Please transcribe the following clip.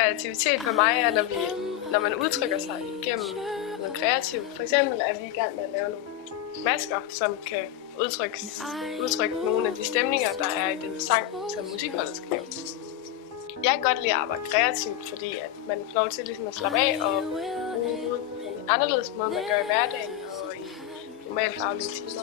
kreativitet for mig er, når man udtrykker sig igennem noget kreativt. For eksempel er vi i gang med at lave nogle masker, som kan udtrykke nogle af de stemninger, der er i den sang, som musikholdet skal lave. Jeg kan godt lide at arbejde kreativt, fordi at man får lov til ligesom at slappe af og bruge hovedet på en anderledes måde, man gør i hverdagen og i normalt faglige timer.